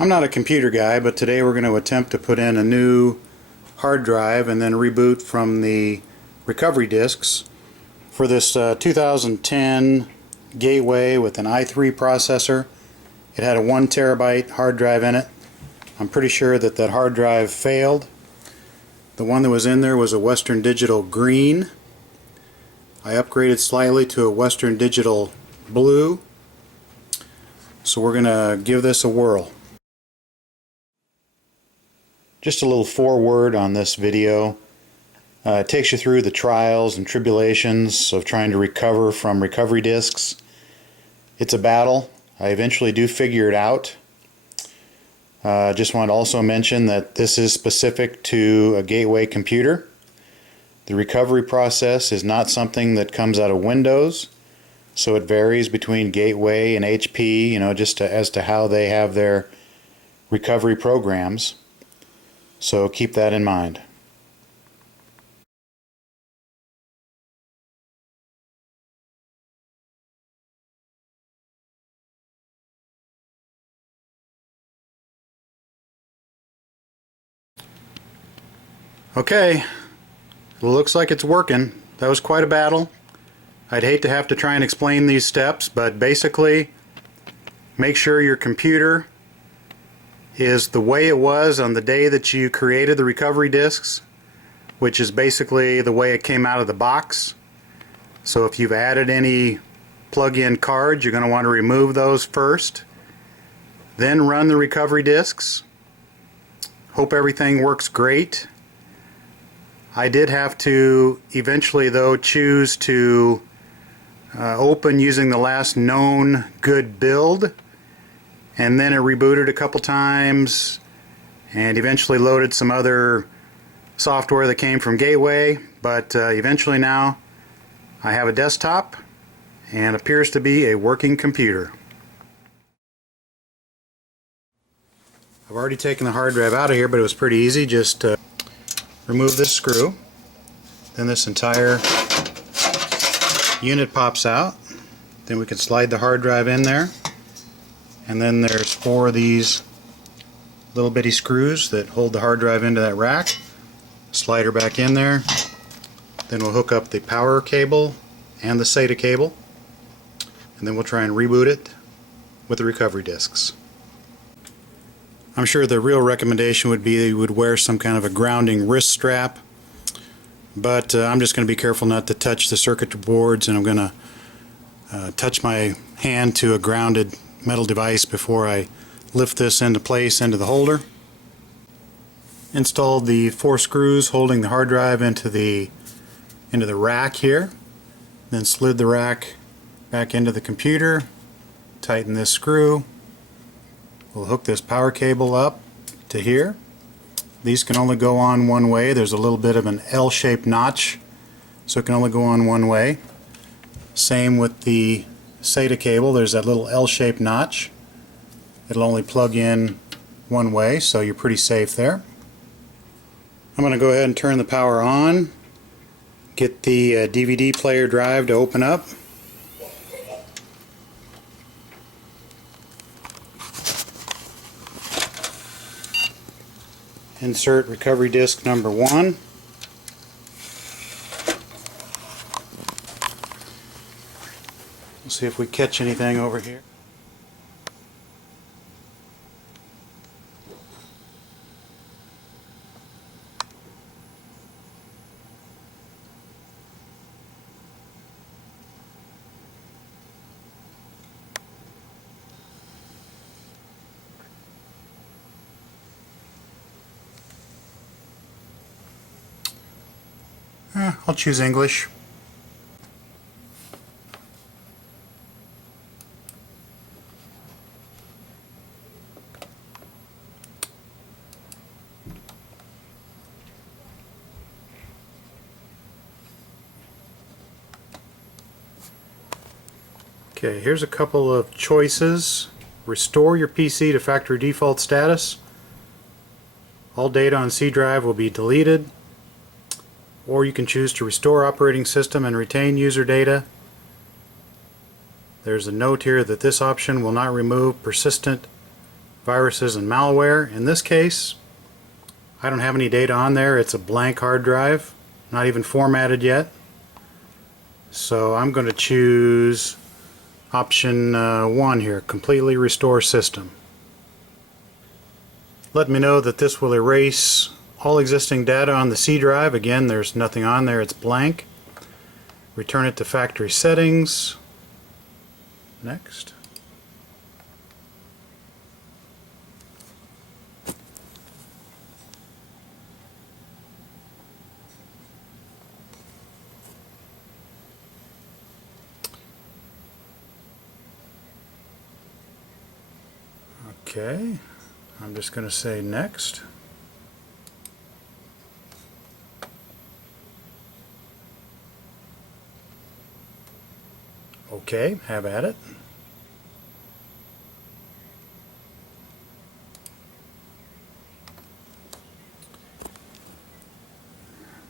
I'm not a computer guy, but today we're going to attempt to put in a new hard drive and then reboot from the recovery disks for this 2010 Gateway with an i3 processor. It had a 1 terabyte hard drive in it. I'm pretty sure that that hard drive failed. The one that was in there was a Western Digital green. I upgraded slightly to a Western Digital blue. So we're going to give this a whirl. Just a little foreword on this video. It takes you through the trials and tribulations of trying to recover from recovery disks. It's a battle. I eventually do figure it out. Just want to also mention that this is specific to a Gateway computer. The recovery process is not something that comes out of Windows, so it varies between Gateway and HP, as to how they have their recovery programs. So keep that in mind. Okay, it looks like it's working. That was quite a battle. I'd hate to have to try and explain these steps, but basically make sure your computer is the way it was on the day that you created the recovery disks, which is basically the way it came out of the box. So if you've added any plug-in cards, you're going to want to remove those first. Then run the recovery disks. Hope everything works great. I did have to eventually though choose to open using the last known good build, and then it rebooted a couple times and eventually loaded some other software that came from Gateway, but eventually now I have a desktop and appears to be a working computer. I've already taken the hard drive out of here, but it was pretty easy. Just remove this screw, then this entire unit pops out. Then we can slide the hard drive in there, and then there's 4 of these little bitty screws that hold the hard drive into that rack. Slide her back in there, then we'll hook up the power cable and the SATA cable, and then we'll try and reboot it with the recovery disks. I'm sure the real recommendation would be that you would wear some kind of a grounding wrist strap, but I'm just going to be careful not to touch the circuit boards, and I'm going to touch my hand to a grounded metal device before I lift this into place into the holder. Installed the 4 screws holding the hard drive into the rack here, then slid the rack back into the computer, tighten this screw. We'll hook this power cable up to here. These can only go on one way. There's a little bit of an L-shaped notch, so it can only go on one way. Same with the SATA cable. There's that little L-shaped notch. It'll only plug in one way, so you're pretty safe there. I'm going to go ahead and turn the power on, get the DVD player drive to open up. Insert recovery disk number 1. We'll see if we catch anything over here. I'll choose English. Okay, here's a couple of choices. Restore your PC to factory default status. All data on C drive will be deleted. Or you can choose to restore operating system and retain user data. There's a note here that this option will not remove persistent viruses and malware. In this case, I don't have any data on there. It's a blank hard drive, not even formatted yet. So I'm going to choose option 1 here, completely restore system. Let me know that this will erase all existing data on the C drive. Again, there's nothing on there, it's blank. Return it to factory settings. Next. Okay, I'm just going to say next. Okay, have at it.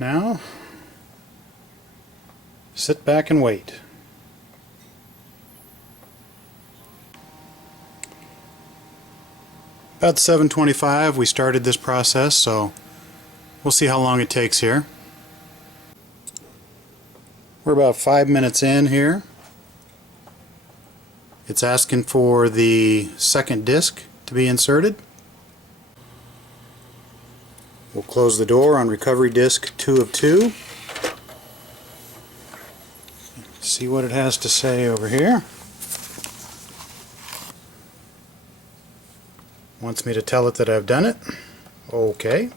Now, sit back and wait. About 7:25 we started this process, so we'll see how long it takes here. We're about 5 minutes in here. It's asking for the second disk to be inserted. We'll close the door on recovery disk 2 of 2. See what it has to say over here. Wants me to tell it that I've done it. Okay.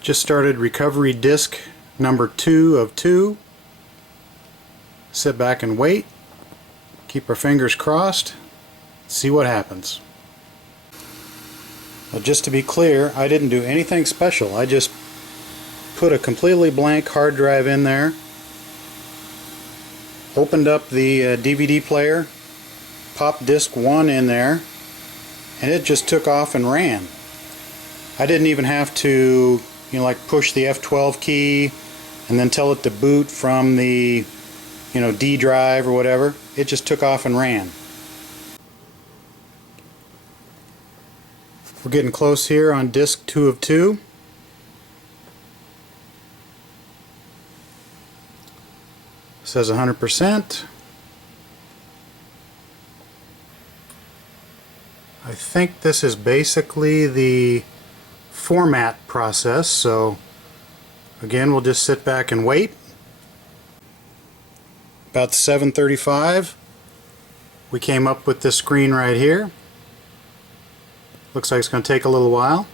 Just started recovery disk number 2 of 2. Sit back and wait. Keep our fingers crossed. See what happens. Well, just to be clear, I didn't do anything special. I just put a completely blank hard drive in there, opened up the DVD player, popped disk 1 in there, and it just took off and ran. I didn't even have to, like push the F12 key and then tell it to boot from the D drive or whatever. It just took off and ran. We're getting close here on disk 2 of 2. Says 100%. I think this is basically the format process, so again we'll just sit back and wait. About 7:35 we came up with this screen right here. Looks like it's going to take a little while.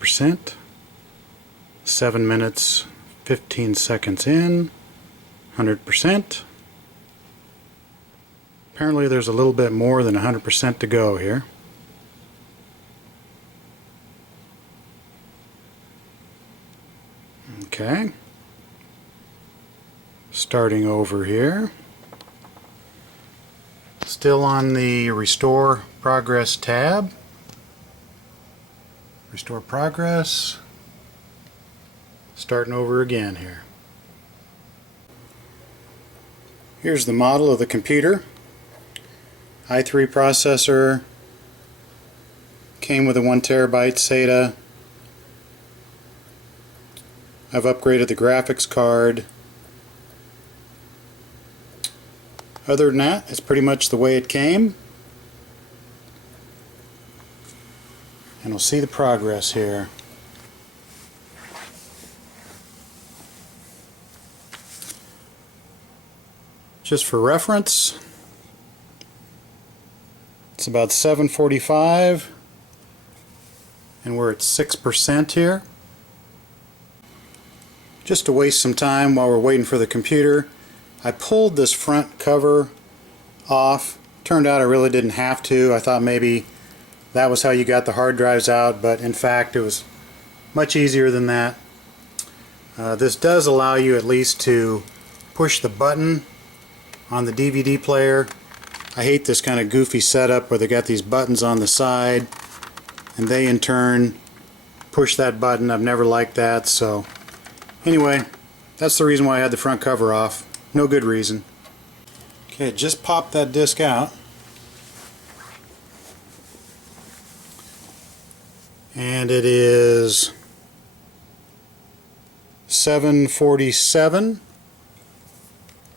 %, 7 minutes 15 seconds in, 100%. Apparently there's a little bit more than 100% to go here. Okay. Starting over here. Still on the Restore Progress tab. Restore progress. Starting over again here. Here's the model of the computer. i3 processor. Came with a 1 terabyte SATA. I've upgraded the graphics card. Other than that, it's pretty much the way it came. And we'll see the progress here. Just for reference, it's about 7:45 and we're at 6% here. Just to waste some time while we're waiting for the computer, I pulled this front cover off. Turned out I really didn't have to. I thought maybe that was how you got the hard drives out, but in fact it was much easier than that. This does allow you at least to push the button on the DVD player. I hate this kind of goofy setup where they got these buttons on the side and they in turn push that button. I've never liked that, so anyway, that's the reason why I had the front cover off. No good reason. Okay, just pop that disc out. And it is 7:47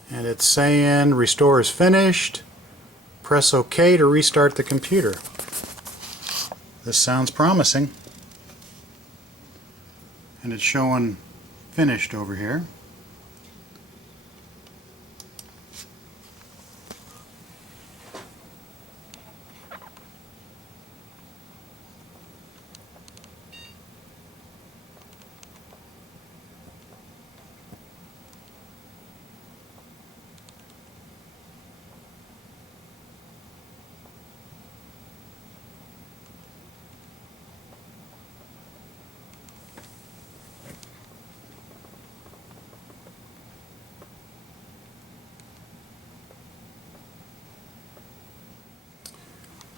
and it's saying restore is finished. Press OK to restart the computer. This sounds promising. And it's showing finished over here.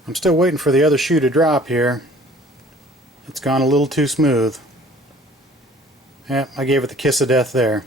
I'm still waiting for the other shoe to drop here. It's gone a little too smooth. Yeah, I gave it the kiss of death there.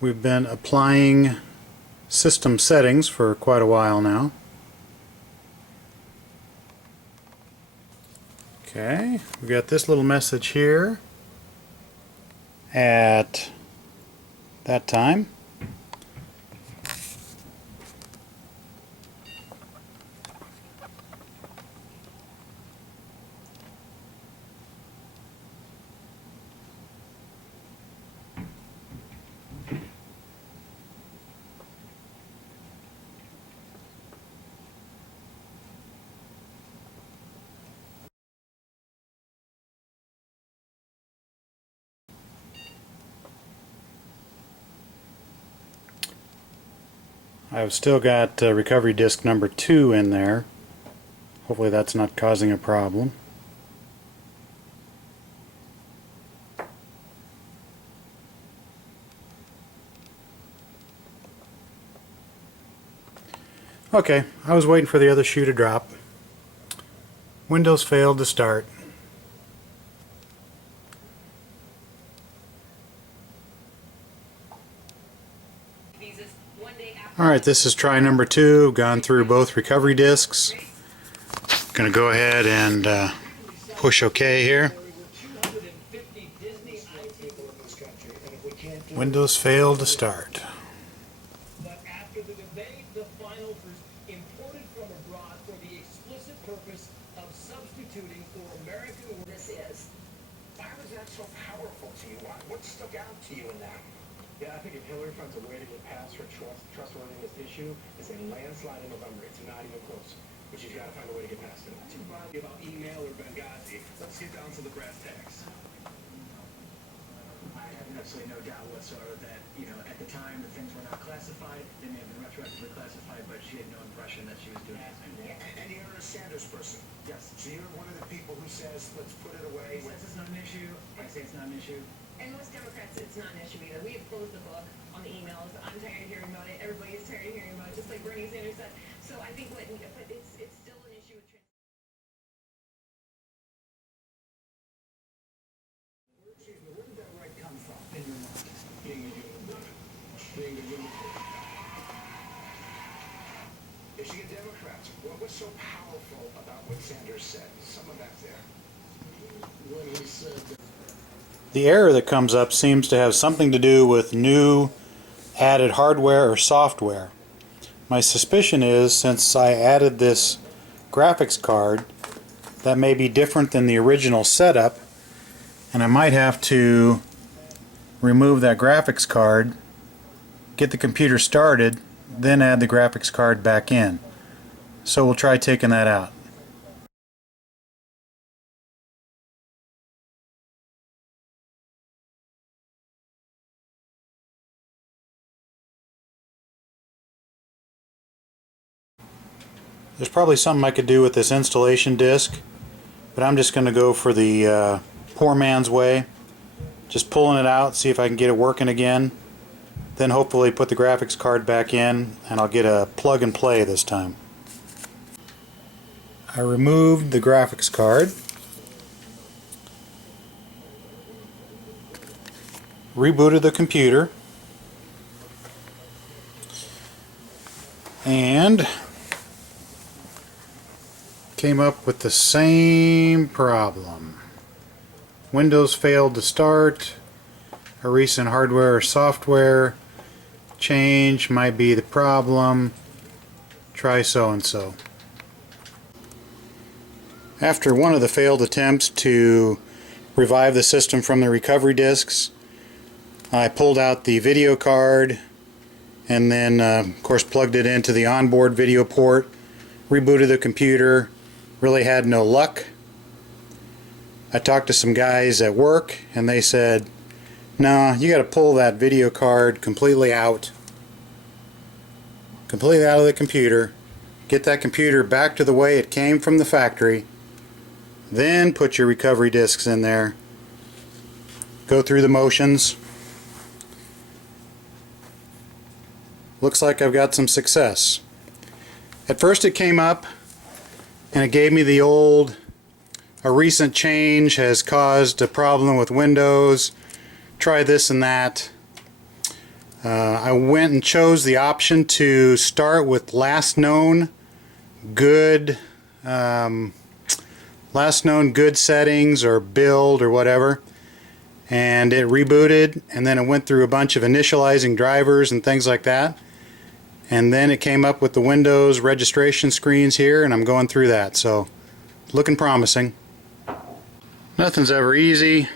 We've been applying system settings for quite a while now. Okay, we got this little message here at that time. I've still got recovery disk number 2 in there. Hopefully that's not causing a problem. Okay, I was waiting for the other shoe to drop. Windows failed to start. Alright, this is try number 2. Gone through both recovery disks. Gonna go ahead and push OK here. Windows failed to start. But after the debate, the final was imported from abroad for the explicit purpose of substituting for American words. This is. Why was that so powerful to you? What stuck out to you in that? Yeah, I think if Hillary finds a way to get past her trustworthiness issue, it's a landslide in November. It's not even close. But she's got to find a way to get past it. Too body about email or Benghazi. Let's get down to the brass tacks. I have absolutely no doubt whatsoever that, you know, at the time the things were not classified. They may have been retroactively classified, but she had no impression that she was doing anything. And you're a Sanders person. Yes. So you're one of the people who says, let's put it away. He says it's not an issue. I say it's not an issue. And most Democrats, it's not an issue either. We have closed the book on the emails. I'm tired of hearing about it. Everybody is tired of hearing about it, just like Bernie Sanders said. So I think but it's still an issue with Excuse me, where did that right come from in your mind? Being a human being. Being a human being. Michigan Democrats, what was so powerful about what Sanders said? Some of that's there. When he said that The error that comes up seems to have something to do with new added hardware or software. My suspicion is, since I added this graphics card, that may be different than the original setup, and I might have to remove that graphics card, get the computer started, then add the graphics card back in. So we'll try taking that out. There's probably something I could do with this installation disc, but I'm just going to go for the poor man's way. Just pulling it out, see if I can get it working again. Then hopefully put the graphics card back in, and I'll get a plug and play this time. I removed the graphics card. Rebooted the computer. And came up with the same problem. Windows failed to start. A recent hardware or software change might be the problem. Try so and so. After one of the failed attempts to revive the system from the recovery disks, I pulled out the video card and then of course plugged it into the onboard video port, rebooted the computer. Really had no luck. I talked to some guys at work and they said, no, you got to pull that video card completely out of the computer, get that computer back to the way it came from the factory, then put your recovery disks in there, go through the motions. Looks like I've got some success. At first it came up and it gave me the old, a recent change has caused a problem with Windows, try this and that. I went and chose the option to start with last known good settings or build or whatever, and it rebooted, and then it went through a bunch of initializing drivers and things like that. And then it came up with the Windows registration screens here, and I'm going through that, so looking promising. Nothing's ever easy.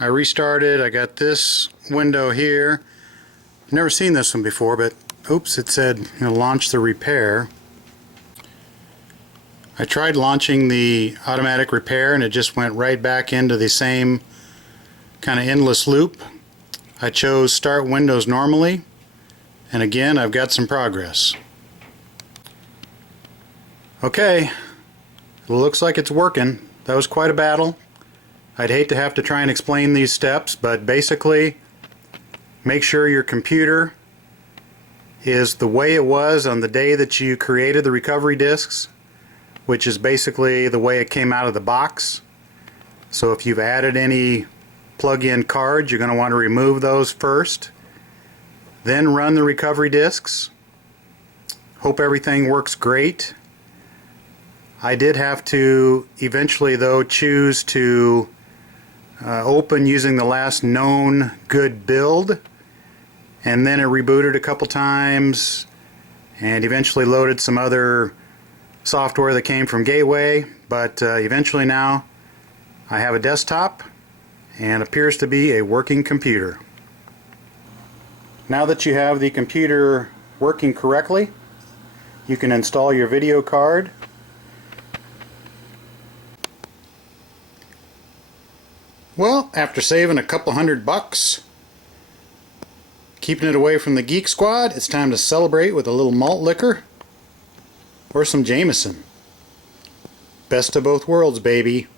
I restarted. I got this window here. Never seen this one before, but oops, it said, launch the repair. I tried launching the automatic repair and it just went right back into the same kind of endless loop. I chose start Windows normally, and again I've got some progress. Okay, it looks like it's working. That was quite a battle. I'd hate to have to try and explain these steps, but basically make sure your computer is the way it was on the day that you created the recovery disks, which is basically the way it came out of the box. So if you've added any plug-in cards, you're going to want to remove those first, then run the recovery disks. Hope everything works great. I did have to eventually though choose to open using the last known good build, and then it rebooted a couple times and eventually loaded some other software that came from Gateway, but eventually now I have a desktop and appears to be a working computer. Now that you have the computer working correctly, you can install your video card. Well, after saving a couple $100, keeping it away from the Geek Squad, it's time to celebrate with a little malt liquor or some Jameson. Best of both worlds, baby.